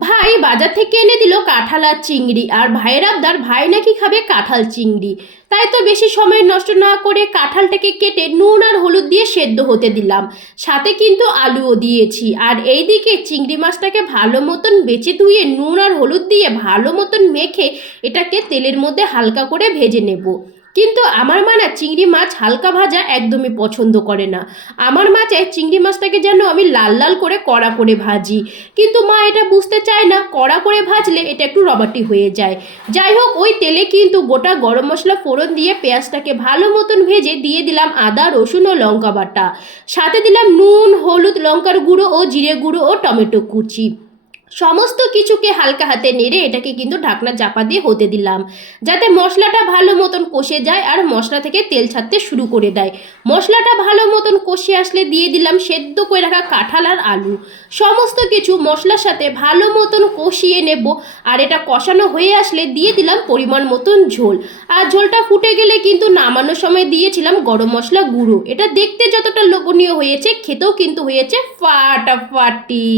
ভাই বাজার থেকে এনে দিল কাঁঠাল আর চিংড়ি, আর ভাইয়ের আবদার ভাই নাকি খাবে কাঁঠাল চিংড়ি। তাই তো বেশি সময় নষ্ট না করে কাঁঠালটাকে কেটে নুন আর হলুদ দিয়ে সেদ্ধ হতে দিলাম, সাথে কিন্তু আলুও দিয়েছি। আর এইদিকে চিংড়ি মাছটাকে ভালো মতন বেছে ধুয়ে নুন আর হলুদ দিয়ে ভালো মতন মেখে এটাকে তেলের মধ্যে হালকা করে ভেজে নেব। কিন্তু আমার মা না চিংড়ি মাছ হালকা ভাজা একদমই পছন্দ করে না। আমার মা চায় চিংড়ি মাছটাকে যেন আমি লাল লাল করে কড়া করে ভাজি, কিন্তু মা এটা বুঝতে চায় না, কড়া করে ভাজলে এটা একটু রবাটি হয়ে যায়। যাই হোক, ওই তেলে কিন্তু গোটা গরম মশলা ফোড়ন দিয়ে পেঁয়াজটাকে ভালো মতন ভেজে দিয়ে দিলাম আদা রসুন ও লঙ্কা বাটা, সাথে দিলাম নুন হলুদ লঙ্কার গুঁড়ো ও জিরে গুঁড়ো ও টমেটো কুচি। সমস্ত কিছুকে হালকা হাতে নেড়ে এটাকে কিন্তু ঢাকনা চাপা দিয়ে হতে দিলাম, যাতে মশলাটা ভালো মতন কষে যায় আর মশলা থেকে তেল ছাড়তে শুরু করে দেয়। মশলাটা ভালো মতন কষে আসলে দিয়ে দিলাম সেদ্ধ করে রাখা কাঁঠাল আর আলু। সমস্ত কিছু মশলার সাথে ভালো মতন কষিয়ে নেব। আর এটা কষানো হয়ে আসলে দিয়ে দিলাম পরিমাণ মতন ঝোল। আর ঝোলটা ফুটে গেলে কিন্তু নামানোর সময় দিয়েছিলাম গরম মশলা গুঁড়ো। এটা দেখতে যতটা লোভনীয় হয়েছে, খেতেও কিন্তু হয়েছে ফাটাফাটি।